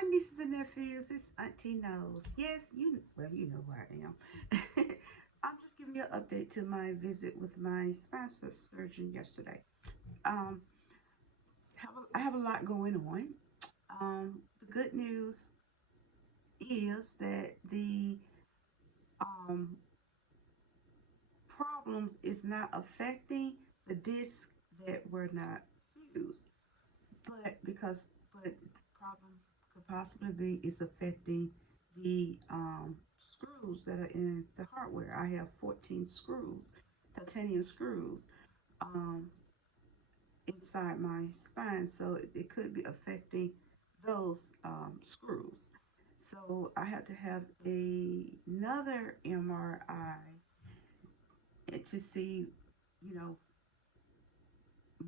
Hi, nieces and nephews. It's Auntie Knows. Yes, you know who I am. I'm just giving you an update to my visit with my spine surgeon yesterday. Um, I have a lot going on. The good news is that the um, problems is not affecting the discs that were not fused, but the problem could possibly be is affecting the screws that are in the hardware. I have 14 screws, titanium screws, um, inside my spine, so it could be affecting those screws. So I had to have another MRI to see, you know,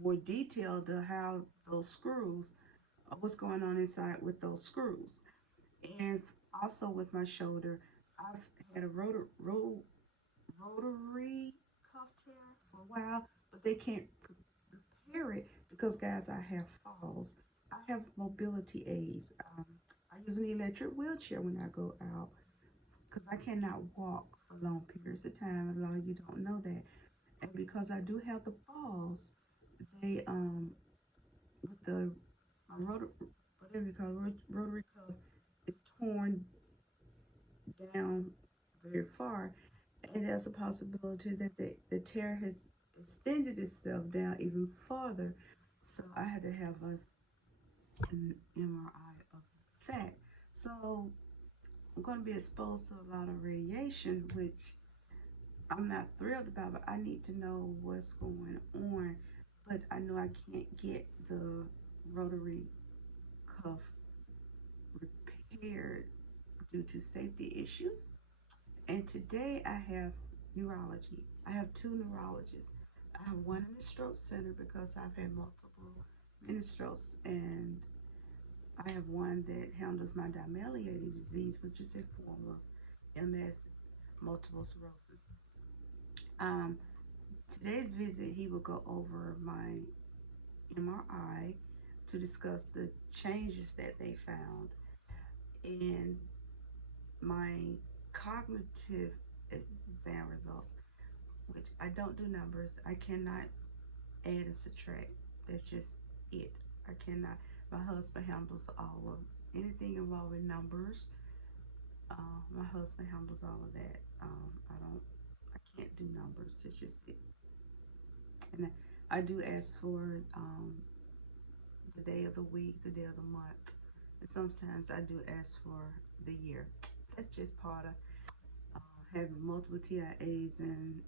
more detailed to how those screws, what's going on inside with those screws. And also with my shoulder, I've had a rotary cuff tear for a while, but they can't repair it because, guys, I have falls. I have mobility aids. I use an electric wheelchair when I go out because I cannot walk for long periods of time. And a lot of you don't know that. And because I do have the falls, they with the my whatever you call it, rotary cuff is torn down very far, and there's a possibility that the tear has extended itself down even farther. So I had to have an MRI of that. So I'm going to be exposed to a lot of radiation, which I'm not thrilled about, but I need to know what's going on. But I know I can't get the rotary cuff repaired due to safety issues. And today I have neurology. I have two neurologists. I have one in the stroke center because I've had multiple mini strokes, and I have one that handles my demyelinating disease, which is a form of MS, multiple sclerosis. Um, Today's visit, he will go over my MRI to discuss the changes that they found in my cognitive exam results, which I don't do numbers. I cannot add and subtract. That's just it. I cannot. My husband handles all of anything involving numbers. My husband handles all of that. I don't. I can't do numbers. It's just it. And I do ask for the day of the week, the day of the month, and sometimes I do ask for the year. That's just part of having multiple TIAs and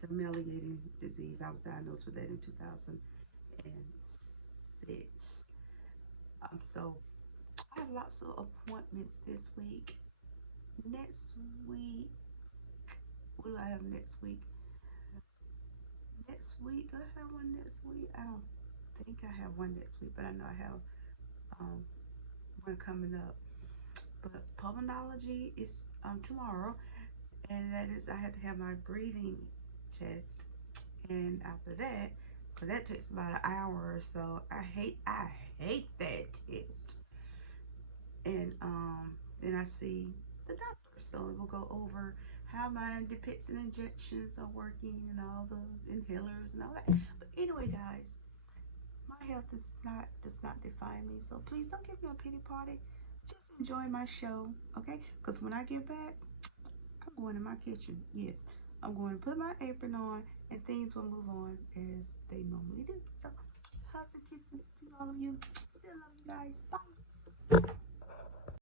demyelinating disease. I was diagnosed with that in 2006. So I have lots of appointments this week. Next week, what do I have next week? Next week, do I have one next week? I don't think I have one next week, but I know I have um, one coming up. But pulmonology is tomorrow, and that is I had to have my breathing test, and after that, because that takes about an hour or so. I hate that test. And then I see the doctor, so we'll go over how my Depixen injections are working and all the inhalers and all that. But anyway, guys, my health does not define me, so please don't give me a pity party. Just enjoy my show, okay? Because when I get back, I'm going in my kitchen. Yes, I'm going to put my apron on, and things will move on as they normally do. So, hugs and kisses to all of you. Still love you guys. Bye.